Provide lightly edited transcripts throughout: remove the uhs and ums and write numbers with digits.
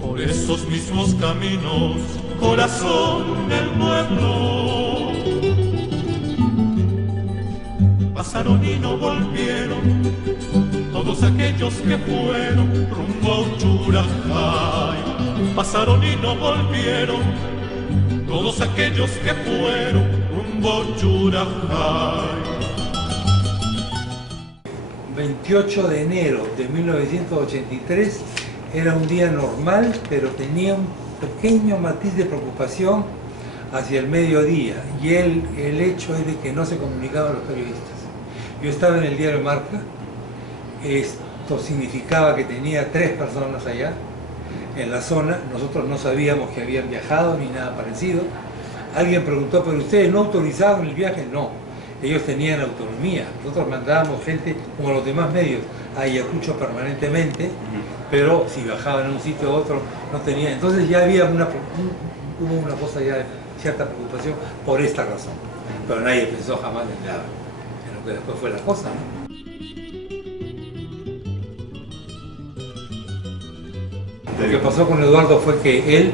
Por esos mismos caminos, corazón del pueblo, pasaron y no volvieron todos aquellos que fueron rumbo a Uchurajay. Pasaron y no volvieron todos aquellos que fueron rumbo a Uchurajay. 28 de enero de 1983 era un día normal, pero tenía un pequeño matiz de preocupación hacia el mediodía, y el hecho es de que no se comunicaban los periodistas. Yo estaba en el diario Marca. Esto significaba que tenía 3 personas allá en la zona. Nosotros no sabíamos que habían viajado ni nada parecido. Alguien preguntó, ¿pero ustedes no autorizaron el viaje? No, ellos tenían autonomía. Nosotros mandábamos gente, como los demás medios, a Ayacucho permanentemente, pero si viajaban a un sitio u otro no tenían. Entonces ya había hubo una cosa ya de cierta preocupación por esta razón, pero nadie pensó jamás en lo que después fue la cosa, ¿no? Lo que pasó con Eduardo fue que él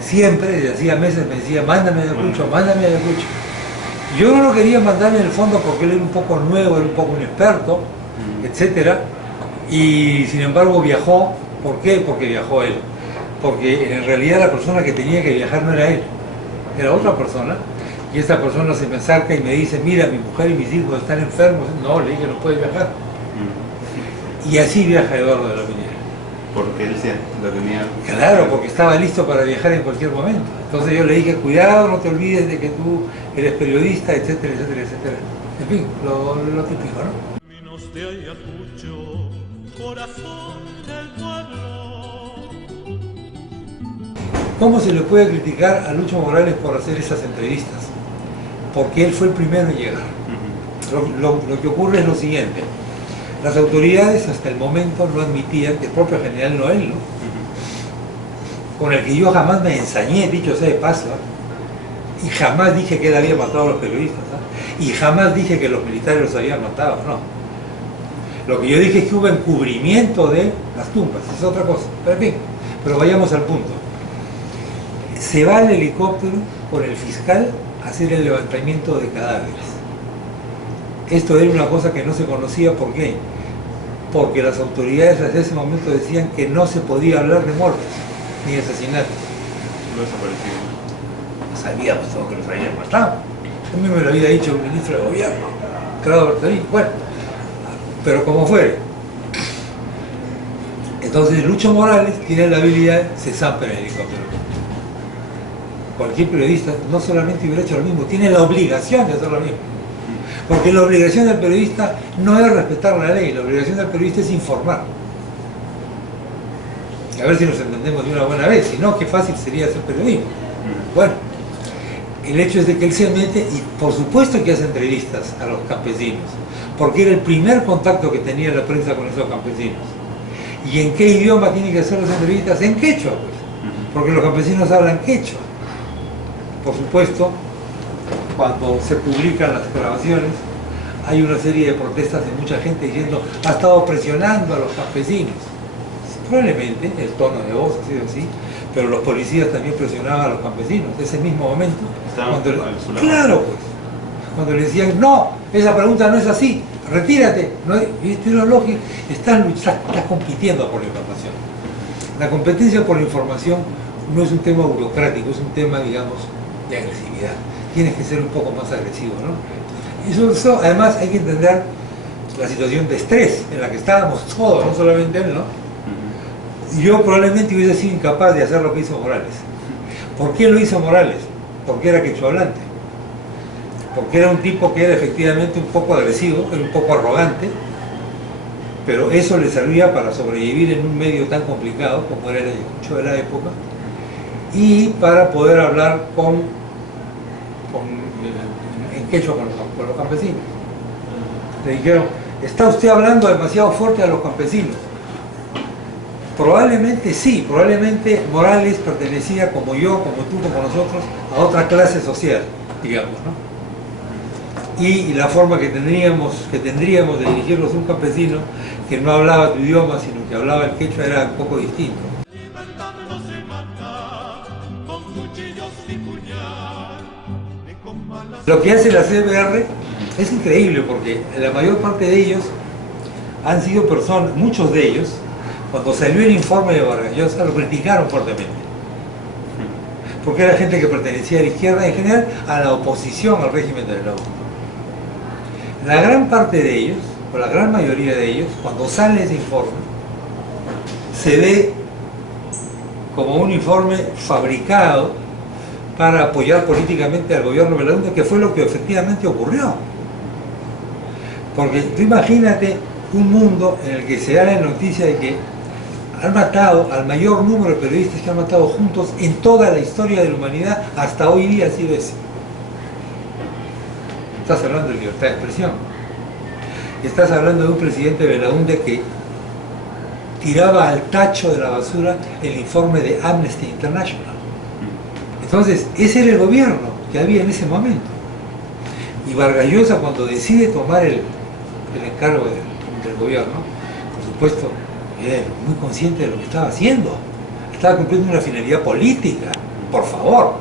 siempre, desde hacía meses, me decía, mándame a Ayacucho, mándame a Ayacucho. Yo no lo quería mandar en el fondo porque él era un poco nuevo, era un poco inexperto, etcétera, y sin embargo viajó. ¿Por qué? Porque viajó él. Porque en realidad la persona que tenía que viajar no era él, era otra persona, y esa persona se me acerca y me dice, mira, mi mujer y mis hijos están enfermos. No, le dije, no puede viajar. Y así viaja Eduardo de la Piñera. Porque él lo tenía... Claro, porque estaba listo para viajar en cualquier momento. Entonces yo le dije, cuidado, no te olvides de que tú eres periodista, etcétera, etcétera, etcétera. En fin, lo típico, ¿no? Caminos de Ayacucho, corazón del pueblo. ¿Cómo se le puede criticar a Lucho Morales por hacer esas entrevistas? Porque él fue el primero en llegar. Lo que ocurre es lo siguiente. Las autoridades hasta el momento no admitían, el propio general Noel, ¿no? Con el que yo jamás me ensañé, dicho sea de paso, y jamás dije que él había matado a los periodistas, ¿no? Y jamás dije que los militares los habían matado, no. Lo que yo dije es que hubo encubrimiento de las tumbas, es otra cosa, pero en fin, pero vayamos al punto. Se va el helicóptero con el fiscal a hacer el levantamiento de cadáveres. Esto era una cosa que no se conocía. ¿Por qué? Porque las autoridades desde ese momento decían que no se podía hablar de muertes ni de asesinatos. Lo desaparecido. Sabíamos todos que los habían matado. A mí me lo había dicho el ministro de gobierno, Claudio Bertolín. Bueno, pero como fuere. Entonces Lucho Morales tiene la habilidad, se zampa en el helicóptero. Cualquier periodista no solamente hubiera hecho lo mismo, tiene la obligación de hacer lo mismo. Porque la obligación del periodista no es respetar la ley, la obligación del periodista es informar. A ver si nos entendemos de una buena vez, si no, qué fácil sería hacer periodismo. Bueno, el hecho es de que él se mete y por supuesto que hace entrevistas a los campesinos, porque era el primer contacto que tenía la prensa con esos campesinos. ¿Y en qué idioma tiene que hacer las entrevistas? En quechua, pues, porque los campesinos hablan quechua. Por supuesto, cuando se publican las grabaciones, hay una serie de protestas de mucha gente diciendo ha estado presionando a los campesinos. Probablemente el tono de voz ha sido así, pero los policías también presionaban a los campesinos. Ese mismo momento, claro, pues, cuando le decían no, esa pregunta no es así, retírate, no, esto es lo lógico, estás compitiendo por la información. La competencia por la información no es un tema burocrático, es un tema, digamos, de agresividad. Tienes que ser un poco más agresivo, ¿no? Y eso, además hay que entender la situación de estrés en la que estábamos todos, no solamente él, ¿no? Yo probablemente hubiese sido incapaz de hacer lo que hizo Morales. ¿Por qué lo hizo Morales? Porque era quechohablante. Porque era un tipo que era efectivamente un poco agresivo, era un poco arrogante, pero eso le servía para sobrevivir en un medio tan complicado como era el Ayacucho de la época, y para poder hablar en quechua con los campesinos. Le dijeron, está usted hablando demasiado fuerte a los campesinos. Probablemente sí, probablemente Morales pertenecía, como yo, como tú, como nosotros, a otra clase social, digamos, ¿no? y la forma que tendríamos de dirigirnos a un campesino que no hablaba tu idioma, sino que hablaba el quechua, era un poco distinto. Libertad no se mata con cuchillos y puñal, ni con balas. Lo que hace la CBR es increíble porque la mayor parte de ellos han sido personas, muchos de ellos, cuando salió el informe de Vargas Llosa lo criticaron fuertemente. Porque era gente que pertenecía a la izquierda, en general a la oposición al régimen de la ONU. La gran parte de ellos, o la gran mayoría de ellos, cuando sale ese informe, se ve como un informe fabricado para apoyar políticamente al gobierno de Belaúnde, que fue lo que efectivamente ocurrió. Porque tú imagínate un mundo en el que se da la noticia de que han matado al mayor número de periodistas que han matado juntos en toda la historia de la humanidad, hasta hoy día ha sido ese. Estás hablando de libertad de expresión. Estás hablando de un presidente de Belaúnde que tiraba al tacho de la basura el informe de Amnesty International. Entonces, ese era el gobierno que había en ese momento. Y Vargas Llosa, cuando decide tomar el encargo del gobierno, por supuesto, era muy consciente de lo que estaba haciendo. Estaba cumpliendo una finalidad política, por favor.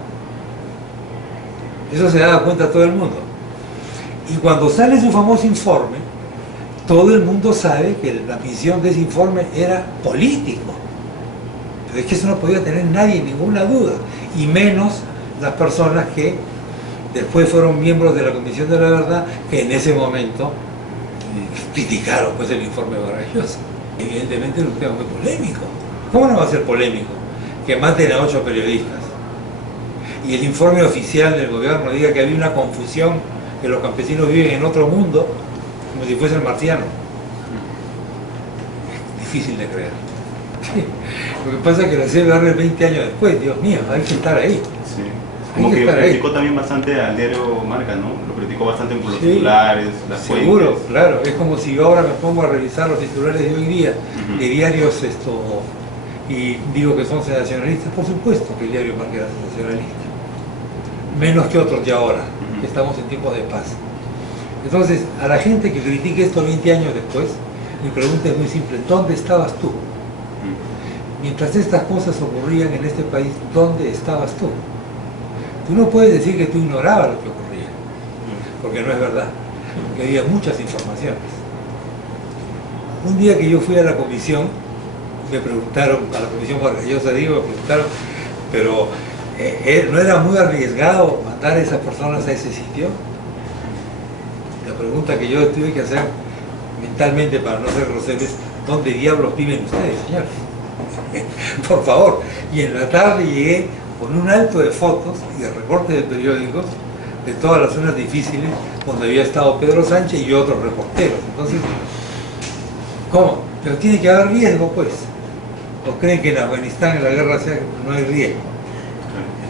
Eso se daba cuenta todo el mundo. Y cuando sale su famoso informe, todo el mundo sabe que la misión de ese informe era político. Pero es que eso no podía tener nadie ninguna duda, y menos las personas que después fueron miembros de la Comisión de la Verdad, que en ese momento criticaron pues el informe de Vargas Llosa. Evidentemente es un tema muy polémico. ¿Cómo no va a ser polémico que maten a 8 periodistas y el informe oficial del gobierno diga que había una confusión, que los campesinos viven en otro mundo como si fuesen marcianos? Difícil de creer. Lo que pasa es que la CBR 20 años después, Dios mío, hay que estar ahí. Sí. Como que criticó también bastante al diario Marca, ¿no? Lo criticó bastante por los titulares, las seguro, fuentes. claro. Es como si yo ahora me pongo a revisar los titulares de hoy día, de diarios y digo que son sensacionalistas. Por supuesto que el diario Marca era sensacionalista. Menos que otros de ahora, que estamos en tiempos de paz. Entonces, a la gente que critique esto 20 años después, mi pregunta es muy simple: ¿dónde estabas tú? Mientras estas cosas ocurrían en este país, ¿dónde estabas tú? Tú no puedes decir que tú ignorabas lo que ocurría, porque no es verdad, porque había muchas informaciones. Un día que yo fui a la comisión, me preguntaron, a la comisión Vargas Llosa, me preguntaron, pero ¿no era muy arriesgado mandar a esas personas a ese sitio? La pregunta que yo tuve que hacer mentalmente para no ser grosero es: ¿dónde diablos viven ustedes, señores? Por favor. Y en la tarde llegué con un alto de fotos y de recortes de periódicos de todas las zonas difíciles donde había estado Pedro Sánchez y otros reporteros. Entonces, ¿cómo? Pero tiene que haber riesgo, pues. ¿O creen que en Afganistán, en la guerra, no hay riesgo?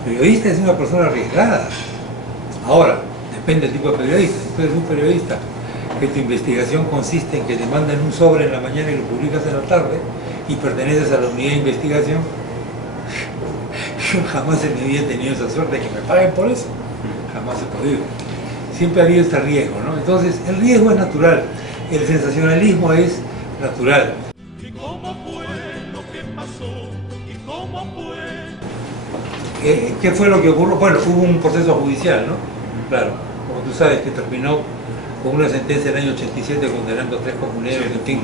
El periodista es una persona arriesgada. Ahora, depende del tipo de periodista. Si tú eres un periodista que tu investigación consiste en que te mandan un sobre en la mañana y lo publicas en la tarde, y perteneces a la unidad de investigación, yo jamás en mi vida he tenido esa suerte de que me paguen por eso. Jamás he podido. Siempre ha habido este riesgo, ¿no? Entonces, el riesgo es natural, el sensacionalismo es natural. ¿Y cómo fue lo que pasó? ¿Y cómo fue? ¿Qué fue lo que ocurrió? Bueno, hubo un proceso judicial, ¿no? Claro, como tú sabes, que terminó con una sentencia del año 87 condenando a 3 comuneros, en fin.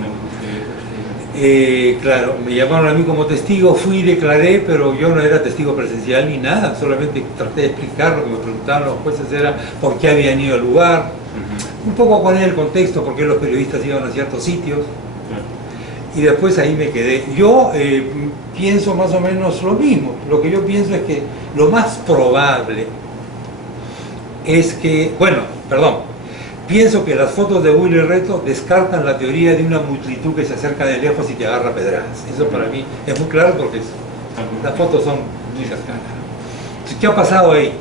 Claro, me llamaron a mí como testigo, fui y declaré, pero yo no era testigo presencial ni nada, solamente traté de explicar. Lo que me preguntaban los jueces era por qué habían ido al lugar, un poco poner el contexto, por qué los periodistas iban a ciertos sitios, y después ahí me quedé. Yo pienso más o menos lo mismo. Lo que yo pienso es que lo más probable es que, pienso que las fotos de Willy Reto descartan la teoría de una multitud que se acerca de lejos y te agarra pedradas. Eso para mí es muy claro, porque las fotos son muy cercanas. Entonces, ¿qué ha pasado ahí?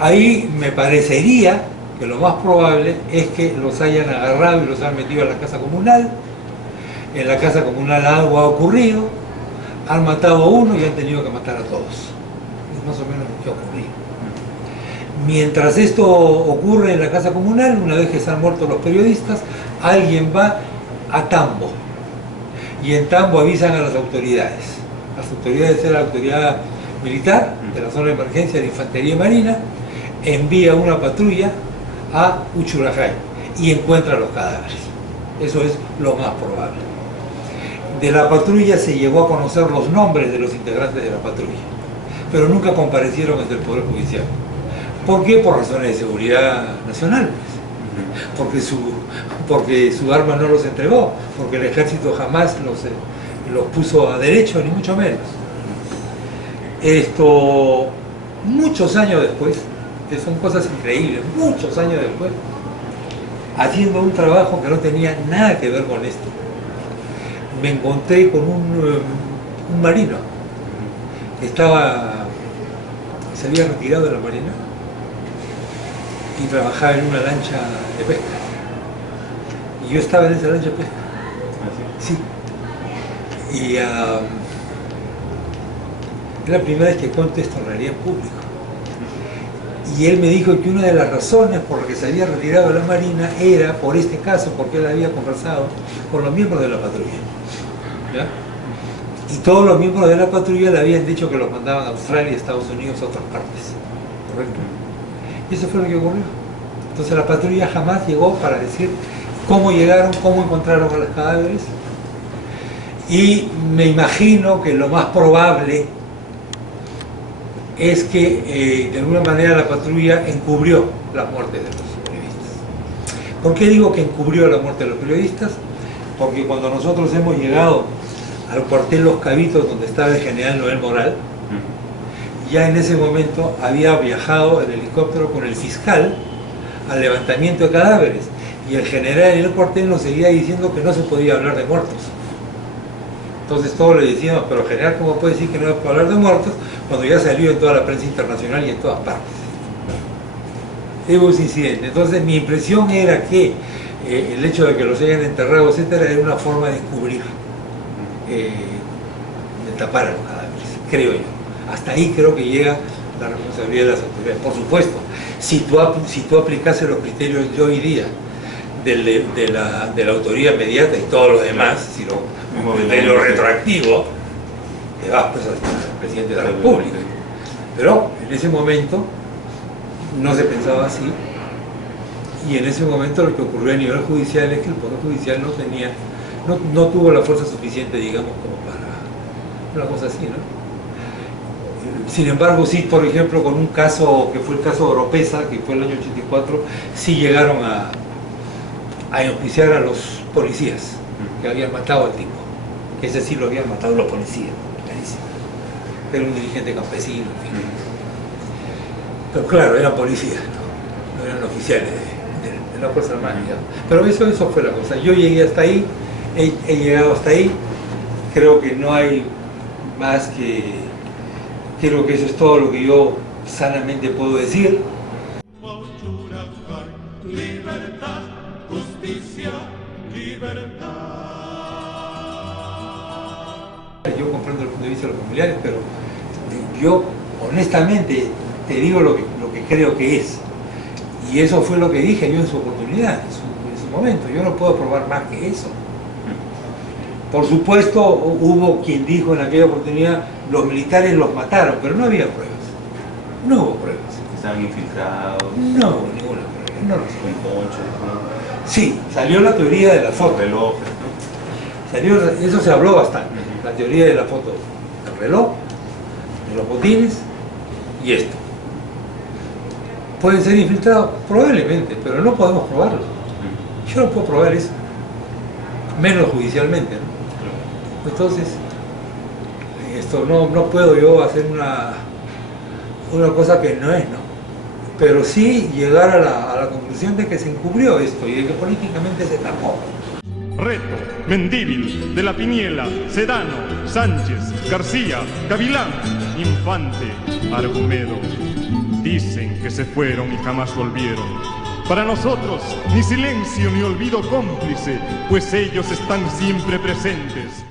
Ahí me parecería que lo más probable es que los hayan agarrado y los han metido a la casa comunal. En la casa comunal algo ha ocurrido, han matado a uno y han tenido que matar a todos. Es más o menos lo que ha ocurrido. Mientras esto ocurre en la casa comunal, una vez que están muertos los periodistas, alguien va a Tambo. Y en Tambo avisan a las autoridades. Las autoridades de la autoridad militar, de la zona de emergencia de Infantería Marina, envía una patrulla a Uchurajay y encuentra los cadáveres. Eso es lo más probable. De la patrulla se llegó a conocer los nombres de los integrantes de la patrulla, pero nunca comparecieron ante el Poder Judicial. ¿Por qué? Por razones de seguridad nacional, pues. Porque su arma no los entregó, porque el ejército jamás los puso a derecho, ni mucho menos. Esto, muchos años después, que son cosas increíbles, muchos años después, haciendo un trabajo que no tenía nada que ver con esto, me encontré con un marino que se había retirado de la marina y trabajaba en una lancha de pesca. Y yo estaba en esa lancha de pesca. Sí. Y es la primera vez que cuento esto en realidad en público. Y él me dijo que una de las razones por las que se había retirado de la marina era por este caso, porque él había conversado con los miembros de la patrulla. ¿Ya? Y todos los miembros de la patrulla le habían dicho que los mandaban a Australia y Estados Unidos a otras partes. ¿Correcto? Y eso fue lo que ocurrió. Entonces la patrulla jamás llegó para decir cómo llegaron, cómo encontraron a los cadáveres. Y me imagino que lo más probable es que de alguna manera la patrulla encubrió la muerte de los periodistas. ¿Por qué digo que encubrió la muerte de los periodistas? Porque cuando nosotros hemos llegado al cuartel Los Cabitos, donde estaba el general Noel Moral, ya en ese momento había viajado el helicóptero con el fiscal al levantamiento de cadáveres, y el general en el cuartel nos seguía diciendo que no se podía hablar de muertos. Entonces todos le decíamos, pero general, ¿cómo puede decir que no se puede hablar de muertos cuando ya salió en toda la prensa internacional y en todas partes? Hubo ese incidente. Entonces mi impresión era que el hecho de que los hayan enterrado, etcétera, era una forma de cubrir, de tapar a los cadáveres, creo yo. Hasta ahí creo que llega la responsabilidad de las autoridades. Por supuesto, si tú aplicases los criterios de hoy día de la autoría inmediata y todo lo demás, si de lo retroactivo, te vas pues al presidente de la República. Pero en ese momento no se pensaba así, y en ese momento lo que ocurrió a nivel judicial es que el Poder Judicial no tuvo la fuerza suficiente, digamos, como para una cosa así, ¿no? Sin embargo, sí, por ejemplo, con un caso que fue el caso de Oropesa, que fue el año 84, sí llegaron a enjuiciar a los policías que habían matado al tipo, que ese sí lo habían matado los policías, clarísimo. Era un dirigente campesino, en fin. Pero claro, eran policías, no eran oficiales de la Fuerza Armada. Pero eso fue la cosa. Yo llegué hasta ahí, he llegado hasta ahí, creo que no hay más que... Creo que eso es todo lo que yo sanamente puedo decir. Libertad, justicia, libertad. Yo comprendo el punto de vista de los familiares, pero yo honestamente te digo lo que creo que es. Y eso fue lo que dije yo en su oportunidad, en su momento. Yo no puedo probar más que eso. Por supuesto, hubo quien dijo en aquella oportunidad, los militares los mataron, pero no había pruebas. No hubo pruebas. ¿Estaban infiltrados? No hubo ninguna prueba. No lo sé. Con ponchos, ¿no? Sí, salió la teoría de la foto. Relojes, ¿no? Eso se habló bastante. La teoría de la foto del reloj, de los botines y esto. ¿Pueden ser infiltrados? Probablemente, pero no podemos probarlo. Yo no puedo probar eso. Menos judicialmente, ¿no? Entonces, esto no puedo yo hacer una cosa que no es, ¿no? Pero sí llegar a la conclusión de que se encubrió esto y de que políticamente se tapó. Reto, Mendívil, De la Piniela, Sedano, Sánchez, García, Gavilán, Infante, Argumedo. Dicen que se fueron y jamás volvieron. Para nosotros, ni silencio ni olvido cómplice, pues ellos están siempre presentes.